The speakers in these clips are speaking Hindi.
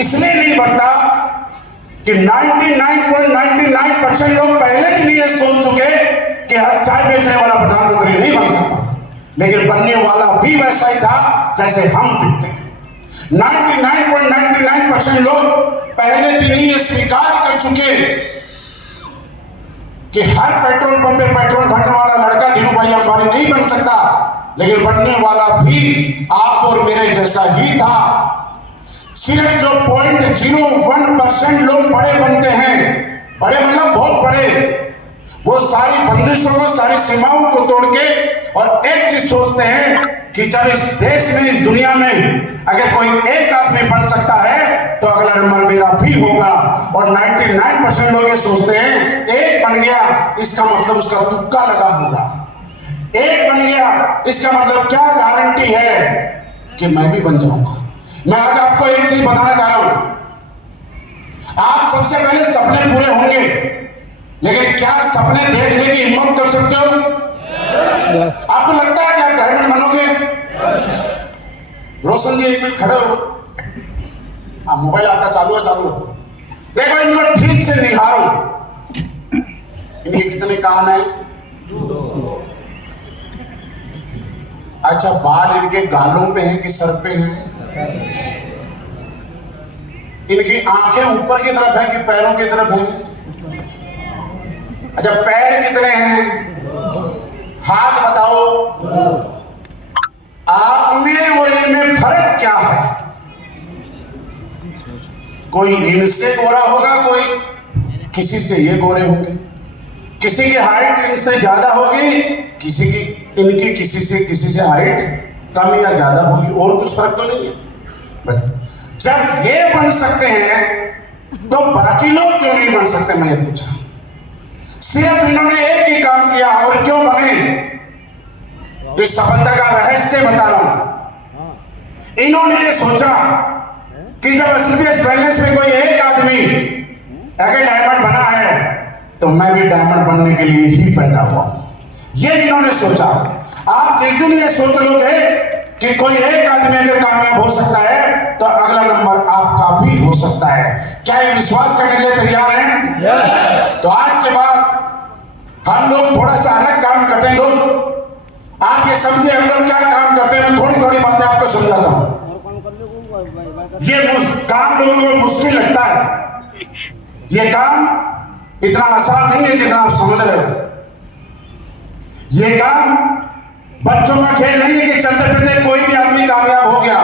इसलिए नहीं बढ़ता कि 99.99% लोग पहले दिन ये सोच चुके कि हर चाय बेचने वाला प्रधानमंत्री नहीं बन सकता, लेकिन बनने वाला भी वैसा ही था जैसे हम दिखते हैं। 99.99% लोग पहले दिन ही ये स्वीकार कर चुके कि हर पेट्रोल पंप पे पेट्रोल भरने वाला लड़का धीरू भाई अंबानी नहीं बन सकता, लेकिन बनने वाला भी आप और मेरे जैसा ही था। सिर्फ जो 0.01% लोग बड़े बनते हैं, बड़े मतलब बहुत बड़े, वो सारी बंदिशों को, सारी सीमाओं को तोड़ के और एक चीज सोचते हैं कि जब इस देश में, इस दुनिया में अगर कोई एक आदमी बन सकता है तो अगला नंबर मेरा भी होगा। और 99% लोग ये सोचते हैं एक बन गया इसका मतलब उसका तुक्का लगा होगा, एक बन गया इसका मतलब क्या गारंटी है कि मैं भी बन जाऊंगा। मैं आज आपको एक चीज बताना चाह रहा हूं, आप सबसे पहले सपने पूरे होंगे, लेकिन क्या सपने देखने की हिम्मत कर सकते हो? आपको लगता है क्या डायमंड बनोगे? रोशन जी एक मिनट खड़े हो, मोबाइल आपका चालू है, चालू रखो। देखो इनको ठीक से निहारो, इनके कितने कान है? अच्छा, बाल इनके गालों पे हैं कि सर पे हैं? इनकी आंखें ऊपर की तरफ है कि पैरों की तरफ है? अच्छा, पैर कितने हैं? हाथ बताओ। आप में और इनमें फर्क क्या है? कोई इनसे गोरा होगा, कोई किसी से ये गोरे होंगे, किसी की हाइट इनसे ज्यादा होगी, इनकी किसी से हाइट कम या ज्यादा होगी, और कुछ फर्क तो नहीं है। जब ये बन सकते हैं तो बाकी लोग क्यों नहीं बन सकते? मैं ये पूछा। सिर्फ इन्होंने एक ही काम किया, और क्यों बने तो इस सफलता का रहस्य बता रहा हूं। इन्होंने ये सोचा कि जब एसपीएस वेलनेस में कोई एक आदमी अगर डायमंड बना है तो मैं भी डायमंड बनने के लिए ही पैदा हुआ। ये इन्होंने सोचा। आप जिस दिन ये सोच लोगे कि कोई एक आदमी अगर कामयाब हो सकता है तो अगला नंबर आपका भी हो सकता है। क्या ये विश्वास करने के लिए तैयार हैं? तो आज के बाद हम लोग थोड़ा सा अलग काम करते हैं दोस्त। आप ये समझे हम लोग क्या काम करते हैं, मैं थोड़ी थोड़ी बातें आपको समझाता हूं। ये काम लोगों को मुश्किल लगता है, ये काम इतना आसान नहीं है जितना आप समझ रहे हो। ये काम बच्चों का खेल नहीं है कि चलते फिरते कोई भी आदमी कामयाब हो गया।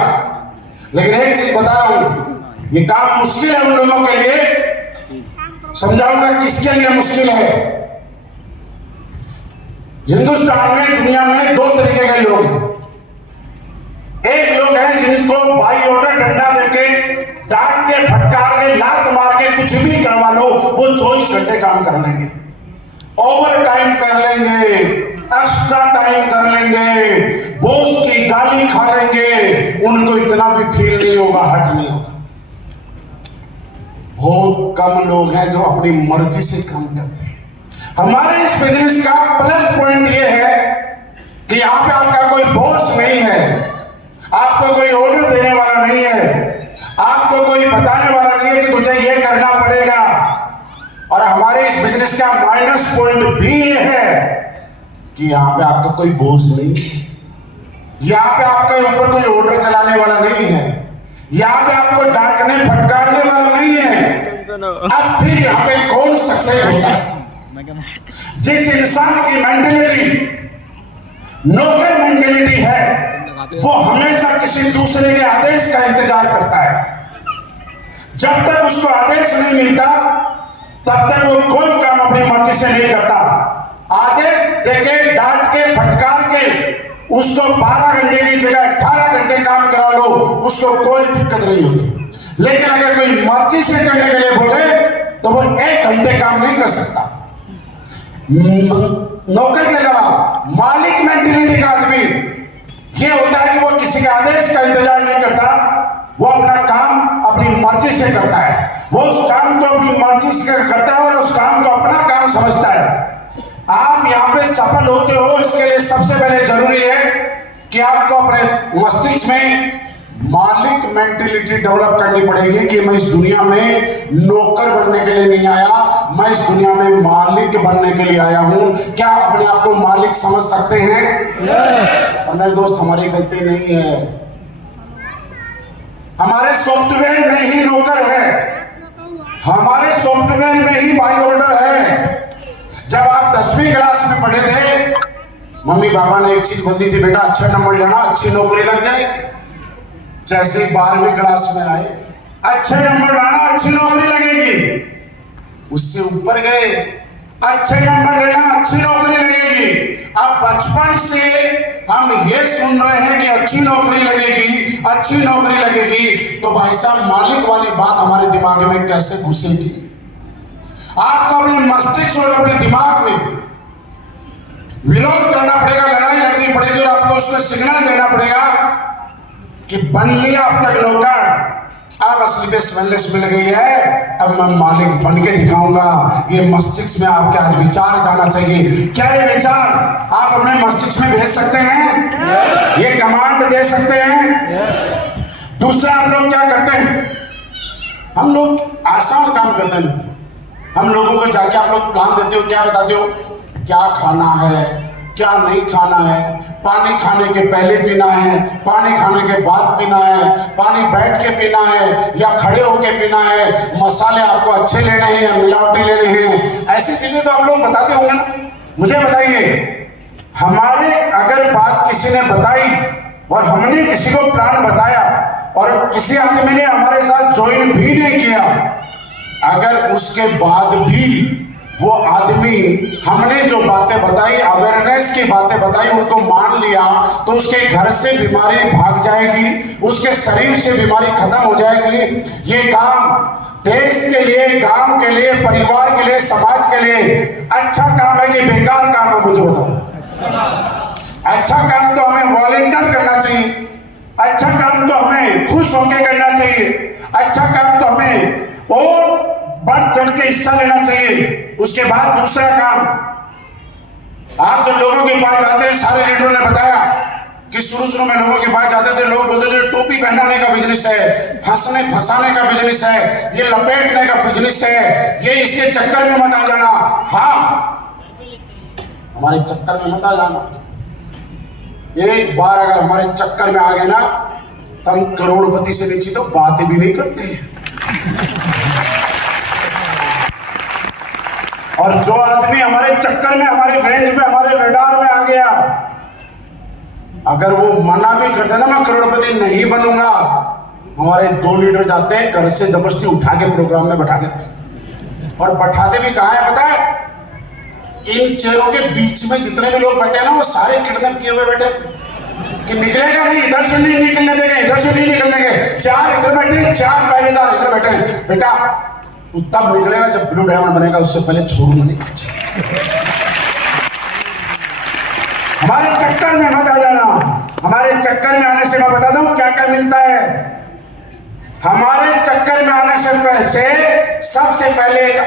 लेकिन एक चीज बता रहा हूं, ये काम मुश्किल है उन लोगों के लिए। समझाऊंगा किसके लिए मुश्किल है। हिंदुस्तान में, दुनिया में दो तरीके के लोग हैं। एक लोग हैं जिनको बाई ऑर्डर डंडा देके, डांट के, फटकार के, लात मार के कुछ भी करवा लो, वो 24 घंटे काम कर लेंगे, ओवर टाइम कर लेंगे, एक्स्ट्रा टाइम कर लेंगे, बॉस की गाली खा लेंगे, उनको इतना भी फील नहीं होगा, हट नहीं होगा। बहुत कम लोग हैं जो अपनी मर्जी से काम करते हैं। हमारे इस बिजनेस का प्लस पॉइंट ये है कि यहाँ पे आपका कोई बॉस नहीं है, आपको कोई ऑर्डर देने वाला नहीं है, आपको कोई बताने वाला नहीं है कि तुझे ये करना पड़ेगा। और हमारे इस बिजनेस का माइनस पॉइंट भी ये है कि यहाँ पे आपका कोई बॉस नहीं है, यहाँ पे आपके ऊपर कोई ऑर्डर चलाने वाला नहीं है, यहाँ पे आपको डांटने फटकारने वाला नहीं है। अब फिर यहाँ पे कौन सक्सेस होता है? जिस इंसान की मेंटेलिटी नौकर मेंटेलिटी है, वो हमेशा किसी दूसरे के आदेश का इंतजार करता है। जब तक उसको आदेश नहीं मिलता तब तक वो कोई काम अपनी मर्जी से नहीं करता। आदेश देके, डांट के, फटकार के उसको 12 घंटे की जगह 18 घंटे काम करा लो, उसको कोई दिक्कत नहीं होती। लेकिन अगर कोई मर्जी से करने के लिए बोले तो वो 1 घंटे काम नहीं कर सकता। नौकर के अलावा मालिक मेंटेलिटी का आदमी ये होता है कि वो किसी के आदेश का इंतजार नहीं करता, वो अपना काम अपनी मर्जी से करता है, वो उस काम को अपनी मर्जी से करता है और उस काम को अपना काम समझता है। आप यहाँ पे सफल होते हो, इसके लिए सबसे पहले जरूरी है कि आपको अपने मस्तिष्क में मालिक मेंटेलिटी डेवलप करनी पड़ेगी कि मैं इस दुनिया में नौकर बनने के लिए नहीं आया, मैं इस दुनिया में मालिक बनने के लिए आया हूं। क्या अपने आप को मालिक समझ सकते हैं? और मेरे दोस्त, हमारी गलती नहीं है, हमारे सॉफ्टवेयर में ही नौकर है, हमारे सॉफ्टवेयर में ही बाई ऑर्डर है। जब आप 10वीं क्लास में पढ़े थे, मम्मी पापा ने एक चीज बोल दी थी, बेटा अच्छे नंबर लेना, अच्छी नौकरी लग जाएगी। जैसे 12वीं क्लास में आए, अच्छे नंबर लाना, अच्छी नौकरी लगेगी। उससे ऊपर गए, अच्छे नंबर लेना, अच्छी नौकरी लगेगी। अब बचपन से हम ये सुन रहे हैं कि अच्छी नौकरी लगेगी, अच्छी नौकरी लगेगी, तो भाई साहब मालिक वाली बात हमारे दिमाग में कैसे घुसेगी? आपको अपने मस्तिष्क और अपने दिमाग में विरोध करना पड़ेगा, लड़ाई लड़नी पड़ेगी और आपको उसको सिग्नल देना पड़ेगा कि बन लिया अब तक नौकर, अब असली पे स्वेलनेस मिल गई है, अब मैं मालिक बन के दिखाऊंगा। ये मस्तिष्क में आपके आज विचार जाना चाहिए। क्या ये विचार आप अपने मस्तिष्क में भेज सकते हैं? ये कमांड दे सकते हैं? दूसरा, हम लोग क्या करते हैं? हम लोग आसान काम करते हैं। हम लोगों को जाके आप लोग प्लान देते हो, क्या बताते हो, क्या खाना है, क्या नहीं खाना है, पानी खाने के पहले पीना है, पानी खाने के बाद पीना है, पानी बैठ के पीना है या खड़े होके पीना है, मसाले आपको अच्छे लेने हैं या मिलावटी लेने हैं, ऐसी चीजें तो आप लोग बताते होंगे ना। मुझे बताइए, हमारे अगर बात किसी ने बताई और हमने किसी को प्लान बताया और किसी आदमी ने हमारे साथ ज्वाइन भी नहीं किया, अगर उसके बाद भी वो आदमी हमने जो बातें बताई, अवेयरनेस की बातें बताई, उनको मान लिया, तो उसके घर से बीमारी भाग जाएगी, उसके शरीर से बीमारी खत्म हो जाएगी। ये काम देश के लिए, गांव के लिए, परिवार के लिए, समाज के लिए अच्छा काम है कि बेकार काम है? मुझे बताओ। अच्छा काम तो हमें वॉलंटियर करना चाहिए, अच्छा काम तो हमें खुश होकर करना चाहिए, अच्छा काम तो हमें और बढ़ चढ़ के हिस्सा लेना चाहिए। उसके बाद दूसरा काम, आप जब लोगों के पास जाते हैं, सारे लीडरों ने बताया कि शुरू में लोगों के पास जाते थे, लोग बोलते थे टोपी पहनाने का बिजनेस है, फंसने फंसाने का बिजनेस है, ये लपेटने का बिजनेस है, ये इसके चक्कर में मत आ जाना। हाँ, हमारे चक्कर में मत आ जाना। एक बार अगर हमारे चक्कर में आ गए ना, तो हम करोड़पति से नीचे तो बातें भी नहीं करते हैं। और जो आदमी हमारे चक्कर में, हमारे रेंज में, हमारे रडार में आ गया, अगर वो मना भी कर देना मैं करोड़पति नहीं बनूंगा, हमारे 2 लीडर जाते हैं, घर से जबरदस्ती उठा के प्रोग्राम में बैठा देते हैं। और बैठाते भी कहां है पता है? इन चेयरों के बीच में जितने भी लोग बैठे हैं ना, वो सारे किडनैप किए हुए बैठे कि निकलेगा नहीं, इधर से नहीं निकलने देंगे, इधर से नहीं निकलने देंगे। 4 इधर बैठे, 4 पहरेदार इधर बैठे। बेटा तू तब निकलेगा जब ब्लू डायमंड बनेगा, उससे पहले छोड़ूंगा नहीं। हमारे चक्कर में मत आ जाना। हमारे चक्कर में आने से मैं बता दूं क्या क्या मिलता है। हमारे चक्कर में आने से पहले सबसे पहले एक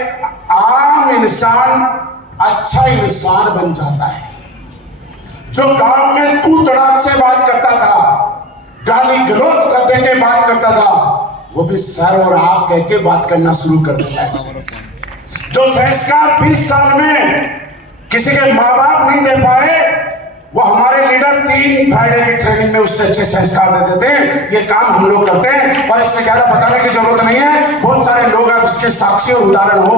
आम इंसान अच्छा इंसान बन जाता है। जो गांव में तू तड़ाक से बात करता था, गाली गलौज कर दे के बात करता था, वो भी सर और आप कह के बात करना शुरू कर देता है। जो संस्कार 20 साल में किसी के माँ बाप नहीं दे पाए, वो हमारे लीडर 3 फ्राइडे की ट्रेनिंग में उससे अच्छे संस्कार दे देते हैं। ये काम हम लोग करते हैं और इससे ज्यादा बताने की जरूरत नहीं है। बहुत सारे लोग आप इसके साक्षी और उदाहरण हो।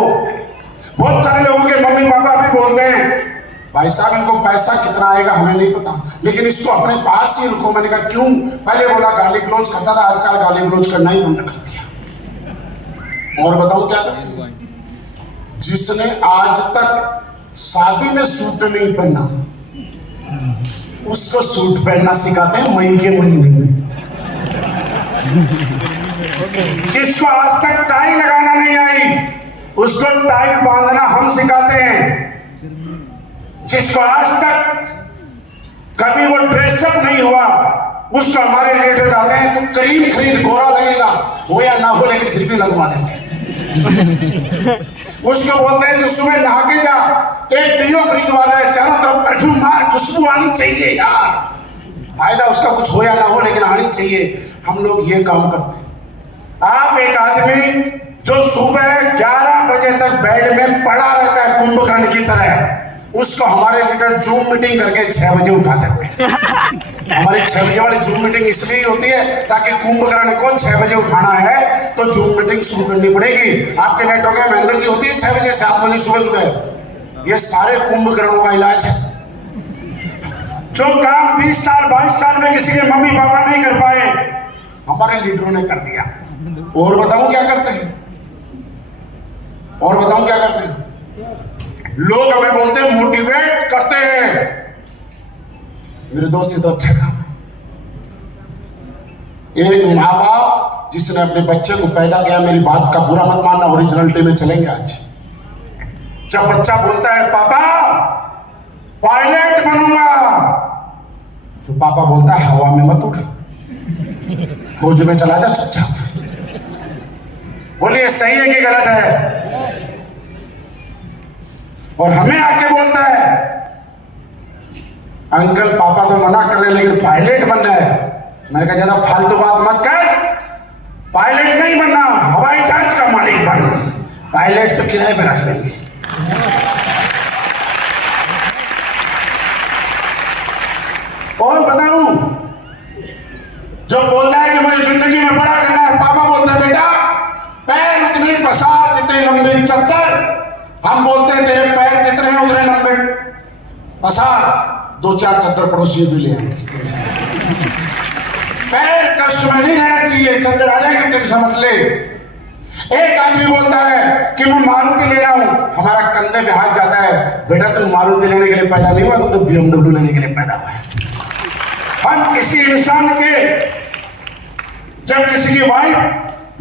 बहुत सारे लोगों के मम्मी पापा भी बोलते हैं भाई साहब इनको पैसा कितना आएगा हमें नहीं पता, लेकिन इसको अपने पास ही रखो। मैंने कहा क्यों? पहले बोला गाली गलौज करता था, आजकल गाली गलौज करना ही बंद कर दिया। और बताऊं क्या करती? जिसने आज तक शादी में सूट नहीं पहना, उसको सूट पहनना सिखाते हैं मई के महीने में। जिसको आज तक टाई लगाना नहीं आई, उसको टाई बांधना हम सिखाते हैं। जिसको आज तक कभी वो ड्रेसअप नहीं हुआ, उसको हमारे लीडर जाते हैं तो क्रीम खरीद, गोरा लगेगा हो या ना हो, लेकिन फिर भी लगवा देते हैं। उसको बोलते हैं जो सुबह नहा के जा, एक डियो खरीदवा रहा है, चारों तरफ परफ्यूम मार, खुशबू आनी चाहिए यार। फायदा उसका कुछ हो या ना हो, लेकिन आनी चाहिए। हम लोग ये काम करते हैं। आप एक आदमी जो सुबह 11 बजे तक बेड में पड़ा रहता है कुंभकर्ण की तरह, उसको हमारे लीडर जूम मीटिंग करके 6 बजे उठा देते हैं। हमारी 6 बजे वाली जूम मीटिंग इसलिए होती है ताकि कुंभकर्ण को 6 बजे उठाना है तो जूम मीटिंग शुरू करनी पड़ेगी। आपके नेटवर्क में महेंद्र जी होती है 6 बजे 7 बजे सुबह सुबह। ये सारे कुंभकर्णों का इलाज है। जो काम 20 साल 22 साल में किसी के मम्मी पापा नहीं कर पाए, हमारे लीडरों ने कर दिया। और बताऊं क्या करते हैं? और बताऊं क्या करते हैं? लोग हमें बोलते हैं मोटिवेट करते हैं। मेरे दोस्त ये तो अच्छा काम है। एक माँ बाप जिसने अपने बच्चे को पैदा किया, मेरी बात का बुरा मत मानना, ओरिजिनलिटी में चलेंगे आज। जब बच्चा बोलता है पापा पायलट बनूंगा, तो पापा बोलता है हवा में मत उड़, फौज में चला जा चुपचाप। बोलिए सही है कि गलत है? और हमें आके बोलता है अंकल पापा तो मना कर रहे लेकिन पायलट बनना है। मैंने कहा ज्यादा फालतू बात मत कर, पायलट नहीं बनना, हवाई जहाज का मालिक बन। पायलट तो किराए पे रख लेंगे। और बताऊं, जो बोल रहा है कि मुझे जिंदगी में बड़ा करना है, पापा बोलते हैं बेटा पैर उतनी पसार जितनी लंबी चद्दर। हम बोलते हैं तेरे पैर जितने हैं उतने लंबे पसार, 2-4 चद्दर पड़ोसी भी ले आएंगे। पैर कष्ट में नहीं रहना चाहिए, चद्दर आ जाएगी टेंशन मत ले। एक आदमी बोलता है कि मैं मारुति ले रहा हूं, हमारा कंधे पे हाथ जाता है, बेटा तू मारुति लेने के लिए पैदा नहीं हुआ, तू तो BMW लेने के लिए पैदा हुआ है। हम किसी इंसान के, जब किसी की वाइफ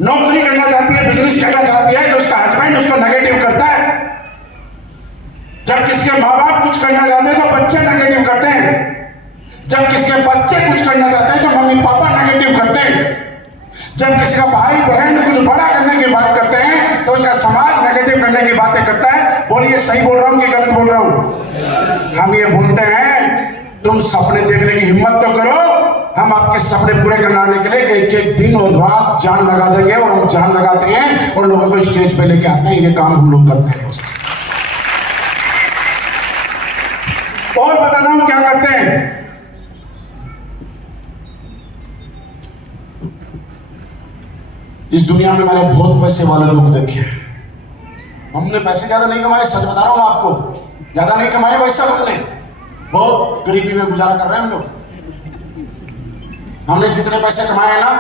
नौकरी करना चाहती है, बिजनेस करना चाहती है, तो उसका हस्बैंड उसको नेगेटिव करता है। जब किसी के माँ बाप कुछ करना चाहते हैं तो बच्चे नेगेटिव करते हैं। जब किसी के बच्चे कुछ करना चाहते हैं तो मम्मी पापा नेगेटिव करते हैं। जब किसी का भाई बहन कुछ बड़ा करने की बात करते हैं तो उसका समाज नेगेटिव करने की बातें करता है। बोलिए सही बोल रहा हूं कि गलत बोल रहा हूं? हम ये बोलते हैं तुम सपने देखने की हिम्मत तो करो, हम आपके सपने पूरे कराने के लिए एक एक दिन और रात जान लगा देंगे। और हम जान लगाते हैं और लोगों को स्टेज पे लेके आते हैं। ये काम हम लोग करते हैं दोस्त। और बताना हम क्या करते हैं। इस दुनिया में मैंने बहुत पैसे वाले लोग देखे। हमने पैसे ज्यादा नहीं कमाए, सच बता रहा हूं आपको, ज्यादा नहीं कमाए पैसा हमने, बहुत गरीबी में गुजारा कर रहे हैं हम लोग। हमने जितने पैसे कमाए ना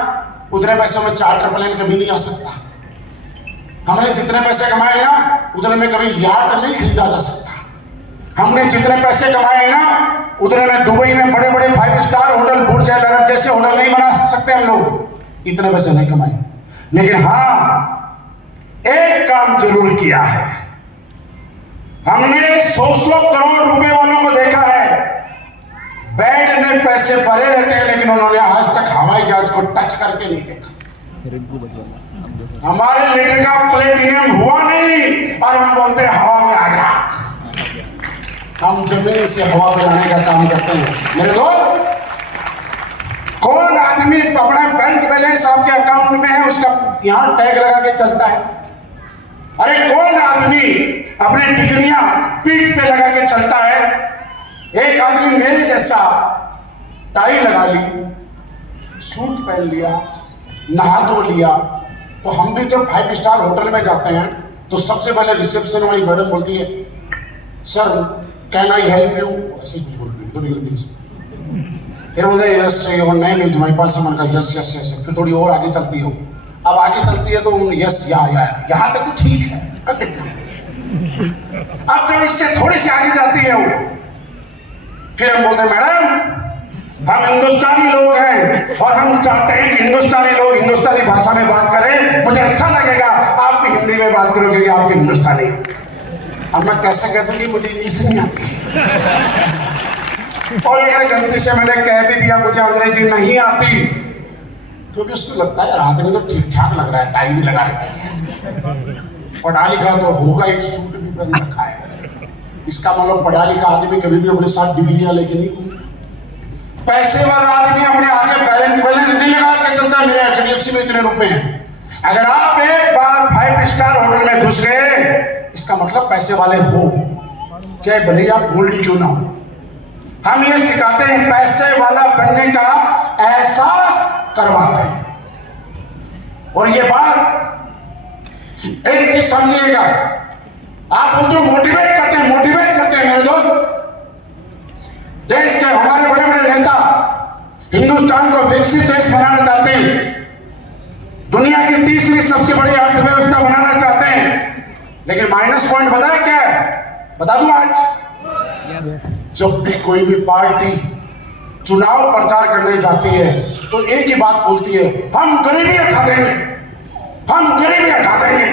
उतने पैसों में चार्टर प्लेन कभी नहीं आ सकता। हमने जितने पैसे कमाए ना उतने में कभी यार्ड नहीं खरीदा जा सकता। हमने जितने पैसे कमाए ना उतने में दुबई में बड़े बड़े 5 स्टार होटल, बुर्ज अल अरब जैसे होटल नहीं बना सकते हम लोग। इतने पैसे नहीं कमाए, लेकिन हाँ एक काम जरूर किया है। हमने 100-100 करोड़ रुपए वालों को देखा है, बेड में पैसे भरे रहते हैं लेकिन उन्होंने आज तक हवाई जहाज को टच करके नहीं देखा। हमारे लीडर का प्लेटिनियम हुआ नहीं और हम बोलते हैं हवा में आ जा। हम जमीन से हवा पे लाने का काम करते हैं। मेरे दोस्त, कौन आदमी अपना बैंक बैलेंस आपके अकाउंट में है उसका यहां टैग लगा के चलता है? अरे कौन आदमी अपनी डिग्रियां पीठ पे लगा के चलता है? एक आदमी मेरे जैसा टाई लगा ली, सूट पहन लिया, नहा धो लिया, तो हम भी जब 5 स्टार होटल में जाते हैं तो सबसे पहले रिसेप्शन वाली मैडम बोलती है sir can I help you, ऐसे कुछ बोलती है, तो निकलती है। फिर बोलते हैं yes your name is Mahipal Suman का, यस यस यस। फिर थोड़ी और आगे चलती हो, अब आगे चलती है तो यस या यहाँ तक तो ठीक है कर लेते हैं। अब जब इससे थोड़ी सी आगे जाती है वो, फिर हम बोलते हैं मैडम हम हिंदुस्तानी लोग हैं और हम चाहते हैं कि हिंदुस्तानी लोग हिंदुस्तानी भाषा में बात करें, मुझे अच्छा लगेगा आप भी हिंदी में बात करो क्योंकि आप भी हिंदुस्तानी। अब मैं कैसे कह दूं कि मुझे इंग्लिश नहीं आती, और अगर गलती से मैंने कह भी दिया मुझे अंग्रेजी नहीं आती तो भी उसको लगता है यार आदमी तो ठीक ठाक लग रहा है, टाई भी लगा रखी है, पढ़ा लिखा तो होगा, एक सूट भी पहन रखा है। इसका मतलब पढ़ा लिखा आदमी कभी भी अपने साथ डिग्रियां लेके नहीं घूमता। पैसे वाला आदमी अपने आगे बैलेंस नहीं लगा के चलता मेरे HDFC में इतने रुपए हैं। अगर आप एक बार 5 स्टार होटल में घुस गए, इसका मतलब पैसे वाले हो, चाहे भले आप गोल्डी क्यों ना हो। हम ये सिखाते हैं, पैसे वाला बनने का एहसास करवाते हैं। और ये बात एक चीज समझिएगा, आप उनको मोटिवेट करते हैं मेरे दोस्त। देश के हमारे बड़े बड़े नेता हिंदुस्तान को विकसित देश बनाना चाहते हैं, दुनिया की तीसरी सबसे बड़ी अर्थव्यवस्था बनाना चाहते हैं, लेकिन माइनस पॉइंट बताए क्या है, बता दूं आज। जब भी कोई भी पार्टी चुनाव प्रचार करने जाती है तो एक ही बात बोलती है, हम गरीबी हटा देंगे, हम गरीबी हटा देंगे,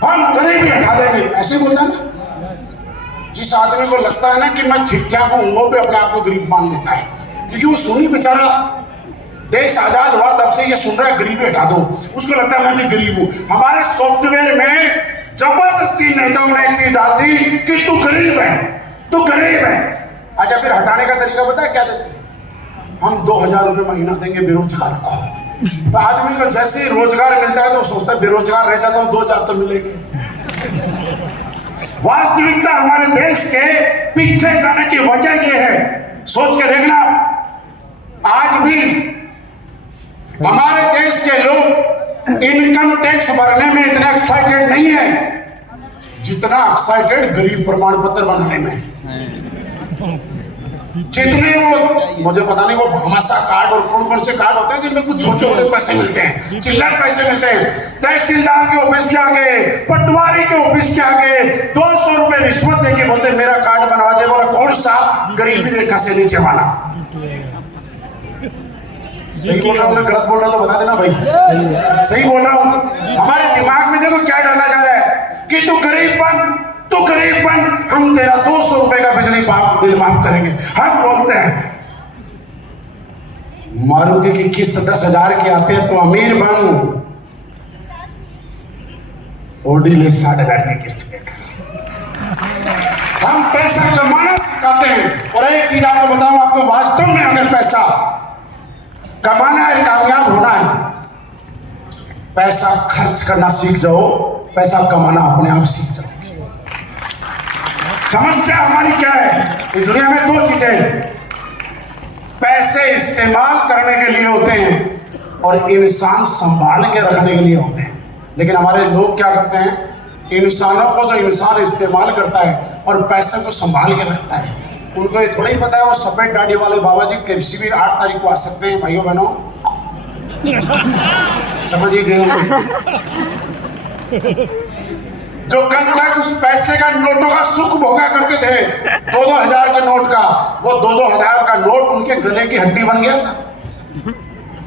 हम गरीबी हटा देंगे। ऐसे बोलता है ना। जिस आदमी को लगता है ना कि मैं ठीक ठाक हूं, वो भी अपने आप को गरीब मान लेता है, क्योंकि वो सुनी बेचारा देश आजाद हुआ तब से ये सुन रहा है गरीबी हटा दो, उसको लगता है मैं भी गरीब हूं। हमारे सॉफ्टवेयर में जबरदस्ती नेताओं ने एक चीज डाल दी कि तू गरीब है, तू गरीब है। अच्छा, फिर हटाने का तरीका पता है क्या देते हैं? हम 2000 रुपये महीना देंगे बेरोजगार को। तो आदमी को जैसे ही रोजगार मिलता है तो सोचता है बेरोजगार रह जाता हूं, 2000 तो मिलेंगे। वास्तविकता हमारे देश के पीछे जाने की वजह यह है, सोच के देखना, आज भी हमारे देश के लोग इनकम टैक्स भरने में इतना एक्साइटेड नहीं है जितना एक्साइटेड गरीब प्रमाण पत्र बनाने में। जितने वो मुझे पता नहीं वो भामाशाह कार्ड और कौन कौन से कार्ड होते हैं जिनमें कुछ छोटे छोटे पैसे मिलते हैं, चिल्लर पैसे मिलते हैं। तहसीलदार के ऑफिस के आगे, पटवारी के ऑफिस के आगे 200 रुपए रिश्वत देके बोलते मेरा कार्ड बनवा दे। बोला कौन सा? गरीबी रेखा से नीचे वाला। सही बोल रहा हूँ, गलत बोल रहा हूँ तो बता देना भाई। सही बोल रहा हूँ। हमारे दिमाग में देखो क्या डाला जा रहा है कि तू गरीब बन, तू गरीब बन, हम तेरा 200 रुपए का बिजली बिल माफ करेंगे। हम बोलते हैं मारुति की किस्त 10,000 की आते हैं तो अमीर बन, ओडी ले 60,000 की किस्त लेकर। हम पैसा कमाना सिखाते हैं। और एक चीज आपको बताऊं, आपको वास्तव में अगर पैसा कमाना है, कामयाब होना है, पैसा खर्च करना सीख जाओ, पैसा कमाना अपने आप सीख जाओ। समस्या हमारी क्या है इस दुनिया में? 2 चीजें, पैसे इस्तेमाल करने के लिए होते हैं और इंसान संभाल के रखने के लिए होते हैं। लेकिन हमारे लोग क्या करते हैं, इंसानों को तो इंसान इस्तेमाल करता है और पैसे को संभाल के रखता है। उनको ये थोड़ा ही पता है वो सफेद दाढ़ी वाले बाबा जी किसी भी 8 तारीख को आ सकते हैं। भाइयों बहनों, समझ ही गए जो कल तक उस पैसे का नोटों का सुख भोगा करते थे, 2-2 हजार के नोट का, वो 2-2 हजार का नोट उनके गले की हड्डी बन गया था,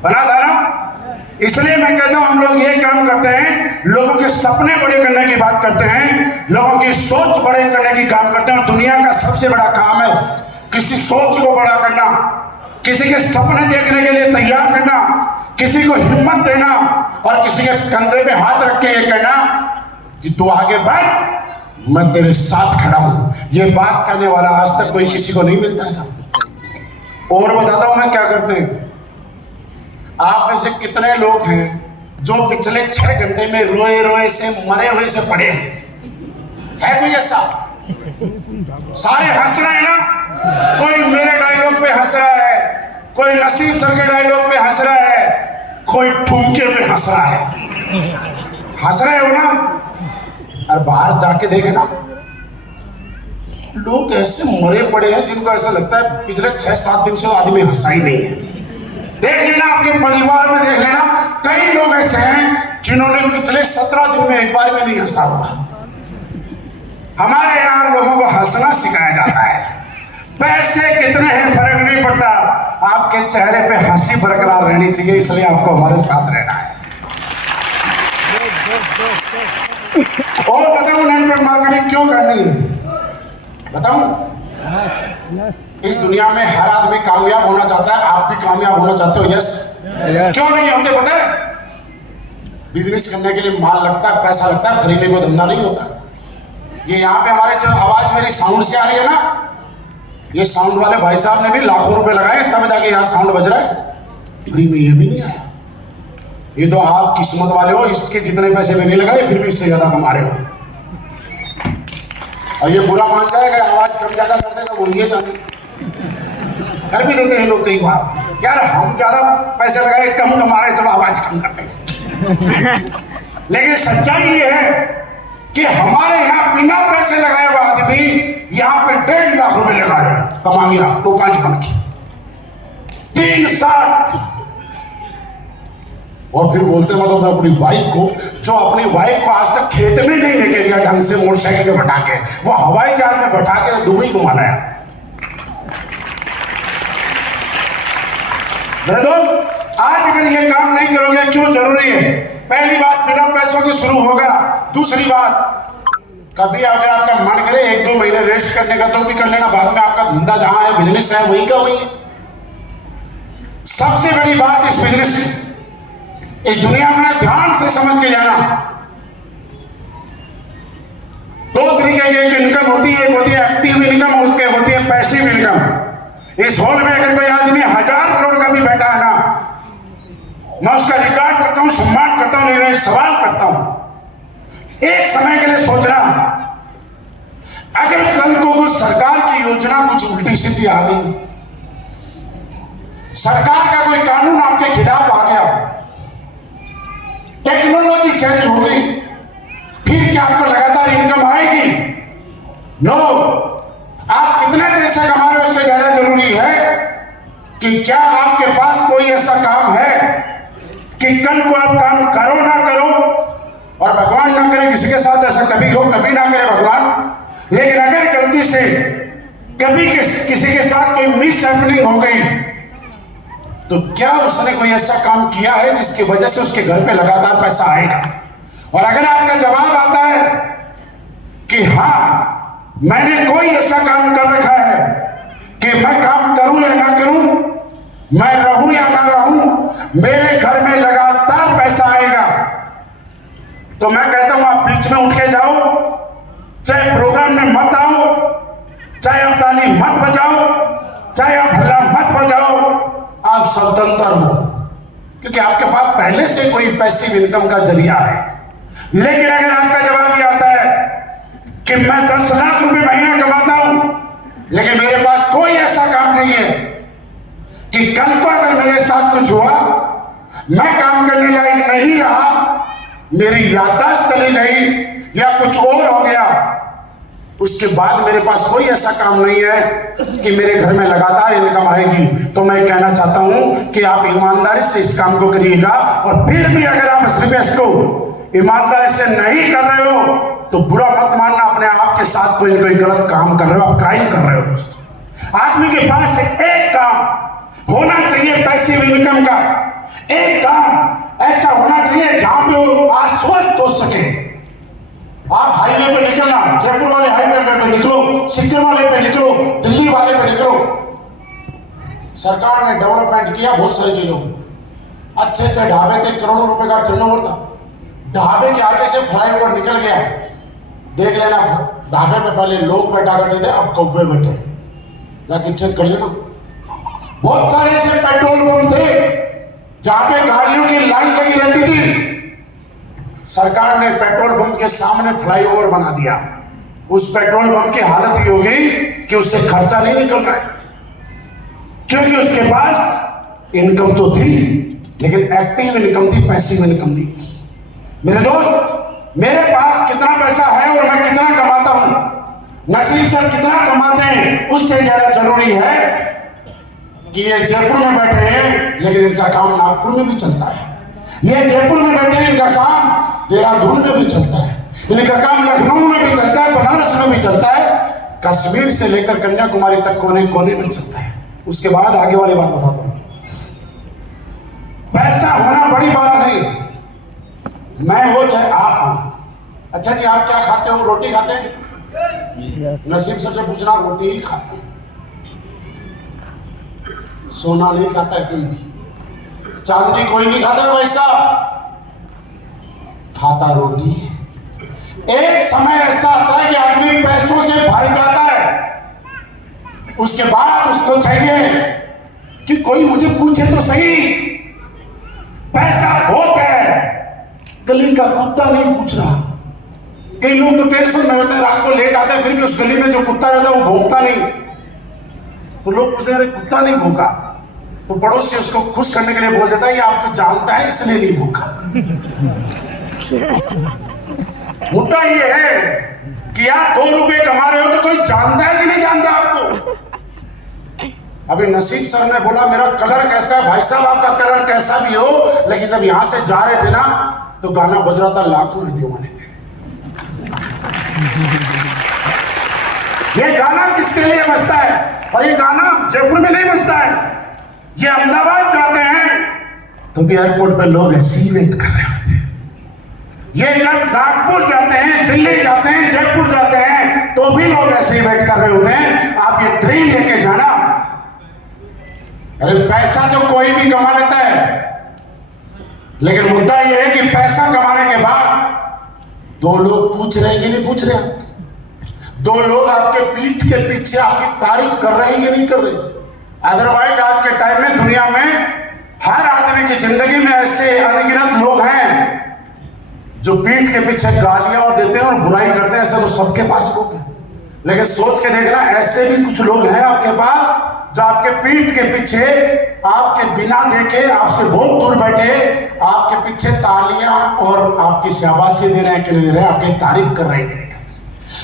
बना था ना। इसलिए मैं कहता हूं हम लोग ये काम करते हैं, लोगों के सपने बड़े करने की बात करते हैं, लोगों की सोच बड़े करने की काम करते हैं। और दुनिया का सबसे बड़ा काम है किसी सोच को बड़ा करना, किसी के सपने देखने के लिए तैयार करना, किसी को हिम्मत देना और किसी के कंधे पे हाथ रख के ये कहना कि तू आगे बढ़, मैं तेरे साथ खड़ा हूं। ये बात करने वाला आज तक कोई किसी को नहीं मिलता है साहब। और बताता हूं मैं क्या करते हैं। आप में से कितने लोग हैं जो पिछले 6 घंटे में रोए रोए से, मरे हुए से पड़े है कोई ऐसा? सारे हंस रहे हैं ना। कोई मेरे डायलॉग पे हंस रहा है, कोई नसीब सर के डायलॉग पे हंस रहा है, कोई ठुमके पे हंस रहा है। हंस रहे हो ना? और बाहर जाके देखे ना, लोग ऐसे मरे पड़े हैं जिनको ऐसा लगता है पिछले 6-7 दिन से आदमी हंसा ही नहीं है। देख लेना आपके परिवार में, देख लेना कई लोग ऐसे हैं जिन्होंने पिछले 17 दिन में एक बार भी नहीं हंसा होगा। हमारे यहाँ लोगों को हंसना सिखाया जाता है। पैसे कितने हैं फर्क नहीं पड़ता, आपके चेहरे पे हंसी बरकरार रहनी चाहिए, इसलिए आपको हमारे साथ रहना है। और बताऊं नेटवर्क मार्केटिंग क्यों करनी है? बताऊं, इस दुनिया में हर आदमी कामयाब होना चाहता है। आप भी कामयाब होना चाहते हो? यस। क्यों नहीं होते पता है? बिजनेस करने के लिए माल लगता है, पैसा लगता है, फ्री में कोई धंधा नहीं होता। ये यहाँ पे हमारे जो आवाज मेरी साउंड से आ रही है ना, ये साउंड वाले भाई साहब ने भी लाखों रुपए लगाए तब जाके यहाँ साउंड बज रहा है, फ्री में ये भी नहीं आया। ये तो आप किस्मत वाले हो, इसके जितने पैसे भी नहीं लगाए फिर भी इससे ज्यादा कमा रहे हो। और ये बुरा मान जाएगा, आवाज कम ज्यादा कर देगा, वो ये जाने कर भी देते हैं लोग कई बार, यार हम ज्यादा पैसे लगाए कम कमा रहे, चलो आवाज कम करते हैं। लेकिन सच्चाई ये है कि हमारे यहाँ बिना पैसे लगाए हुआ आदमी यहाँ पे 1.5 लाख रुपए लगाए कमा गया, तो 5 बन की 3 साल। और फिर बोलते मतलब मैं अपनी वाइफ को, जो अपनी वाइफ को आज तक खेत में नहीं लेके गया ढंग से मोटरसाइकिल में बैठा के, वो हवाई जहाज में बैठा के दुबई घुमाना है। मेरे दोस्त, आज अगर ये काम नहीं करोगे, क्यों जरूरी है? पहली बात, बिना पैसों के शुरू होगा। दूसरी बात, कभी अगर आपका मन करे 1-2 महीने रेस्ट करने का तो भी कर लेना, बाद में आपका धंधा जहां है, बिजनेस है, वही का वही है। सबसे बड़ी बात इस बिजनेस, इस दुनिया में ध्यान से समझ के जाना, 2 तरीके की इनकम होती है। एक होती है एक्टिव इनकम, होती है पैसिव इनकम। इस हॉल में अगर कोई आदमी 1000 करोड़ का भी बैठा है ना, मैं उसका रिकॉर्ड करता हूं, सम्मान करता हूं, नहीं सवाल करता हूं। एक समय के लिए सोचना, अगर कल को सरकार की योजना कुछ उल्टी सीधी आ गई, सरकार का कोई कानून आपके खिलाफ आ गया, टेक्नोलॉजी चेंज हो गई, फिर क्या आपको लगातार इनकम आएगी? नो। आप कितना पैसा कमा रहे हो उससे ज्यादा जरूरी है कि क्या आपके पास कोई ऐसा काम है कि कल को आप काम करो ना करो, और भगवान ना करे किसी के साथ ऐसा कभी हो, कभी ना करे भगवान, लेकिन अगर गलती से कभी किसी के साथ कोई मिस हैपनिंग हो गई, तो क्या उसने कोई ऐसा काम किया है जिसकी वजह से उसके घर पे लगातार पैसा आएगा? और अगर आपका जवाब आता है कि हाँ, मैंने कोई ऐसा काम कर रखा है कि मैं काम करूं या ना करूं, मैं रहूं या ना रहूं, मेरे घर में लगातार पैसा आएगा, तो मैं कहता हूं आप बीच में उठ के जाओ, चाहे प्रोग्राम में मत आओ, चाहे आप ताली मत बजाओ, चाहे आप हल्ला मत बजाओ, आप स्वतंत्र हो, क्योंकि आपके पास पहले से कोई पैसिव इनकम का जरिया है। लेकिन अगर आपका जवाब ये आता है कि मैं 10 लाख रुपए महीना कमाता हूं, लेकिन मेरे पास कोई ऐसा काम नहीं है कि कल को अगर मेरे साथ कुछ हुआ, मैं काम करने लायक नहीं रहा, मेरी याददाश्त चली गई या कुछ और हो गया, उसके बाद मेरे पास कोई ऐसा काम नहीं है कि मेरे घर में लगातार इनकम आएगी, तो मैं कहना चाहता हूं कि आप ईमानदारी से इस काम को करिएगा। और फिर भी अगर आप इस रिक्वेस्ट को ईमानदारी से नहीं कर रहे हो, तो बुरा मत मानना, अपने आप के साथ कोई ना कोई गलत काम कर रहे हो, आप क्राइम कर रहे हो। दोस्तों, आदमी के पास एक काम होना चाहिए पैसिव इनकम का, एक काम ऐसा होना चाहिए जहां पे वो आश्वस्त हो सके। आप हाईवे पे निकलना, जयपुर वाले हाईवे पे निकलो, सिक्किम वाले पे निकलो, दिल्ली वाले पे निकलो, सरकार ने डेवलपमेंट किया बहुत सारी चीजों में, अच्छे अच्छे ढाबे थे, करोड़ों रुपए का टर्नओवर था, ढाबे के आगे से फ्लाईओवर निकल गया, देख लेना, ढाबे पे पहले लोग बैठा करते थे, अब कौवे बैठे, जाके चेक कर लेना। बहुत सारे ऐसे पेट्रोल पंप थे जहां पे गाड़ियों की लाइन लगी रहती थी, सरकार ने पेट्रोल पंप के सामने फ्लाईओवर बना दिया। उस पेट्रोल पंप की हालत ये हो गई कि उससे खर्चा नहीं निकल रहा है, क्योंकि उसके पास इनकम तो थी, लेकिन एक्टिव इनकम थी, पैसिव इनकम नहीं थी। मेरे दोस्त, मेरे पास कितना पैसा है और मैं कितना कमाता हूं, नसीब सर कितना कमाते हैं, उससे ज्यादा जरूरी है कि ये जयपुर में बैठे हैं लेकिन इनका काम नागपुर में भी चलता है, ये जयपुर में बैठे हैं इनका काम देहरादून में भी चलता है, इनका काम लखनऊ में भी चलता है, बनारस में भी चलता है, कश्मीर से लेकर कन्याकुमारी तक कोने कोने में चलता है। उसके बाद आगे वाली बात बताता हूं। पैसा होना बड़ी बात नहीं, मैं हो चाहे आप हो। अच्छा जी, आप क्या खाते हो? रोटी खाते हैं? नसीब से पूछना, रोटी ही खाते हैं, सोना नहीं खाता है कोई भी, चांदी कोई नहीं खाता है, पैसा खाता रोटी है। एक समय ऐसा आता है कि आदमी पैसों से भर जाता है, उसके बाद उसको चाहिए कि कोई मुझे पूछे तो सही, पैसा बहुत है, गली का कुत्ता नहीं पूछ रहा। कई लोग तो टेंशन में रहते हैं, रात को लेट आते हैं, फिर भी उस गली में जो कुत्ता रहता है वो भौंकता नहीं, तो लोग पूछते हैं कुत्ता नहीं भौंका, तो पड़ोसी उसको खुश करने के लिए बोल देता है ये आपको जानता है इसलिए नहीं भौंका। मुद्दा ये है कि आप 2 रुपए कमा रहे हो तो कोई जानता है कि नहीं जानता आपको। अभी नसीब सर ने बोला मेरा कलर कैसा है, भाई साहब आपका कलर कैसा भी हो, लेकिन जब यहां से जा रहे थे ना तो गाना बज रहा था लाखों में दीवाने थे। ये गाना किसके लिए बजता है? और ये गाना जयपुर में नहीं बजता है, ये अहमदाबाद जाते हैं तो भी एयरपोर्ट पे लोग ऐसे ही वेट कर रहे होते हैं। ये जब नागपुर जाते हैं, दिल्ली जाते हैं, जयपुर जाते हैं तो भी लोग ऐसे ही वेट कर रहे होते हैं। आप ये ट्रेन लेके जाना, अरे पैसा तो कोई भी कमा लेता है, लेकिन मुद्दा यह है कि पैसा कमाने के बाद 2 लोग पूछ रहे हैं कि नहीं पूछ रहे, 2 लोग आपके पीठ के पीछे आपकी तारीफ कर रहे हैं कि नहीं कर रहे। अदरवाइज आज के टाइम में दुनिया में हर आदमी की जिंदगी में ऐसे अनगिनत लोग हैं जो पीठ के पीछे गालियां देते हैं और बुराई करते हैं, ऐसे तो सबके पास लोग हैं। लेकिन सोच के देखना, ऐसे भी कुछ लोग हैं आपके पास जो आपके पीठ के पीछे आपके बिना देखे, आपसे बहुत दूर बैठे आपके पीछे तालियां और आपकी शाबाशी दे रहे हैं कि नहीं दे रहे हैं, आपकी तारीफ कर रहे हैं।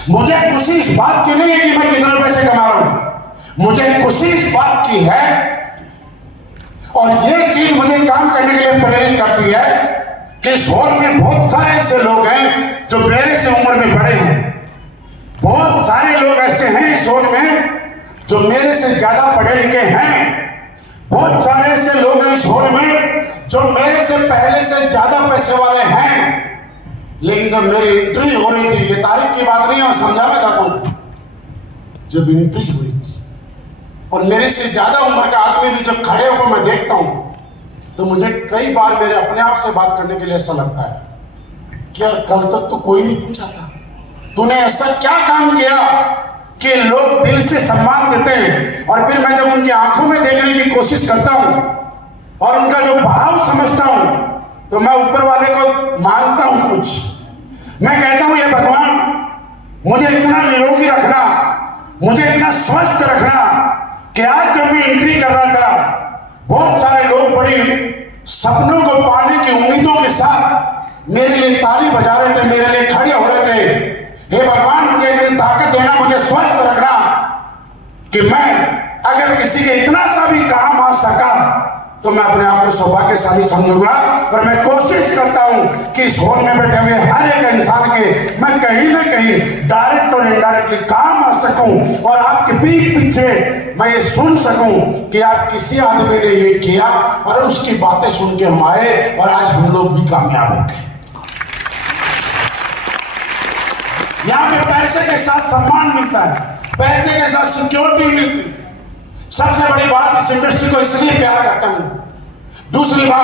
मुझे खुशी इस बात की नहीं है कि मैं कितने पैसे कमा रहा हूं, मुझे खुशी इस बात की है और ये चीज मुझे काम करने के लिए प्रेरित करती है कि इस हॉल में बहुत सारे ऐसे लोग हैं जो मेरे से उम्र में बड़े हैं, बहुत सारे लोग ऐसे हैं इस हॉल में जो मेरे से ज्यादा पढ़े लिखे हैं, बहुत सारे ऐसे लोग हैं इस हॉल में जो मेरे से पहले से ज्यादा पैसे वाले हैं। लेकिन जब मेरी एंट्री हो रही थी, ये तारीफ की बात नहीं है, मैं समझाना चाहता हूं, जब एंट्री हो रही थी और मेरे से ज्यादा उम्र का आदमी भी जब खड़े होकर मैं देखता हूं तो मुझे कई बार मेरे अपने आप से बात करने के लिए ऐसा लगता है कि यार कल तक तो कोई नहीं पूछा था, तूने ऐसा क्या काम किया कि लोग दिल से सम्मान देते हैं। और फिर मैं जब उनकी आंखों में देखने की कोशिश करता हूं और उनका जो भाव समझता हूं तो मैं ऊपर वाले को मानता हूं कुछ, मैं कहता हूं ये भगवान मुझे इतना निरोगी रखना, मुझे इतना स्वस्थ रखना कि आज जब मैं एंट्री कर रहा था बहुत सारे लोग बड़ी सपनों को पाने की उम्मीदों के साथ मेरे लिए ताली बजा रहे थे, मेरे लिए खड़े हो रहे थे। हे भगवान मुझे इतनी ताकत देना, मुझे स्वस्थ रखना कि मैं अगर किसी के इतना सा भी काम आ सका तो मैं अपने आप को सौभाग्यशाली समझूंगा। और मैं कोशिश करता हूं कि इस हॉल में बैठे हुए हर एक इंसान के मैं कहीं ना कहीं डायरेक्ट और इनडायरेक्टली काम आ सकूं और आपके पीठ पीछे मैं ये सुन सकूं कि आप किसी आदमी ने ये किया और उसकी बातें सुन के हम आए और आज हम लोग भी कामयाब हो गए। यहाँ पे पैसे के साथ सम्मान मिलता है, पैसे के साथ सिक्योरिटी मिलती है। सबसे बड़ी बात, इस इंडस्ट्री को इसलिए प्यार करता हूं। दूसरी बात,